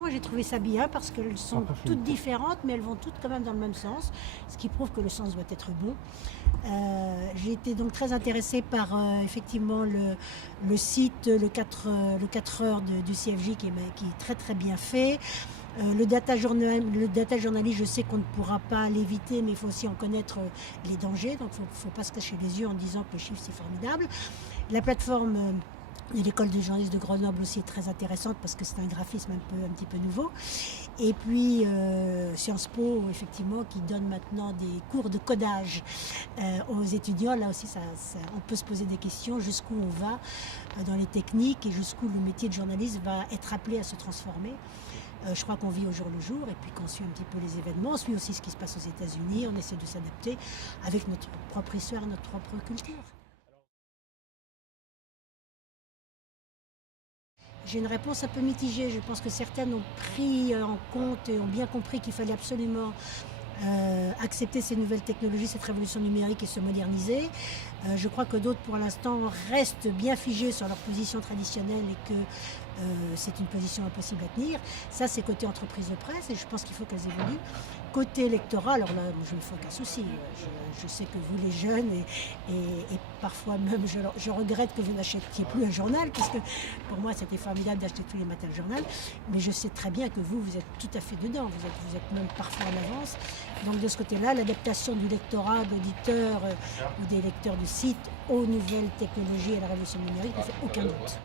Moi j'ai trouvé ça bien parce qu'elles sont toutes différentes mais elles vont toutes quand même dans le même sens, ce qui prouve que le sens doit être bon. J'ai été donc très intéressée par effectivement le site, le 4 heures du CFJ qui est très très bien fait. Le data journaliste, je sais qu'on ne pourra pas l'éviter, mais il faut aussi en connaître les dangers, donc il ne faut pas se cacher les yeux en disant que le chiffre c'est formidable. La plateforme de l'école de journalisme de Grenoble aussi est très intéressante parce que c'est un graphisme un petit peu nouveau. Et puis Sciences Po, effectivement, qui donne maintenant des cours de codage aux étudiants. Là aussi, on peut se poser des questions, jusqu'où on va dans les techniques et jusqu'où le métier de journaliste va être appelé à se transformer. Je crois qu'on vit au jour le jour et puis qu'on suit un petit peu les événements, on suit aussi ce qui se passe aux États-Unis, on essaie de s'adapter avec notre propre histoire, notre propre culture. J'ai une réponse un peu mitigée. Je pense que certaines ont pris en compte et ont bien compris qu'il fallait absolument accepter ces nouvelles technologies, cette révolution numérique et se moderniser. Je crois que d'autres, pour l'instant, restent bien figés sur leur position traditionnelle et que c'est une position impossible à tenir. Ça, c'est côté entreprise de presse et je pense qu'il faut qu'elles évoluent. Côté électorat, alors là, je ne me fais aucun souci. Je sais que vous, les jeunes, et parfois même, je regrette que vous n'achetiez plus un journal, parce que pour moi, c'était formidable d'acheter tous les matins le journal. Mais je sais très bien que vous êtes tout à fait dedans. Vous êtes même parfois en avance. Donc de ce côté-là, l'adaptation du lectorat, d'auditeurs ou des lecteurs de sites aux nouvelles technologies et à la révolution numérique ne fait aucun doute.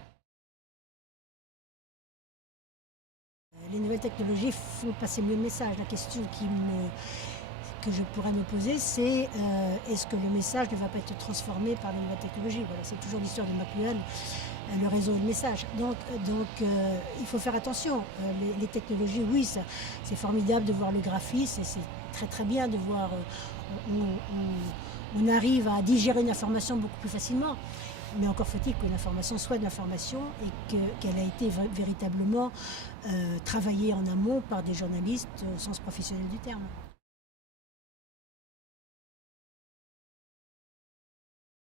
Les nouvelles technologies font passer mieux le message. La question que je pourrais me poser, c'est est-ce que le message ne va pas être transformé par les nouvelles technologies? Voilà, c'est toujours l'histoire de McLuhan, le réseau et le message. Donc il faut faire attention. Les technologies, oui, c'est formidable de voir le graphisme, et c'est très très bien de voir, on arrive à digérer une information beaucoup plus facilement. Mais encore faut-il que l'information soit de l'information et qu'elle a été véritablement travaillée en amont par des journalistes au sens professionnel du terme.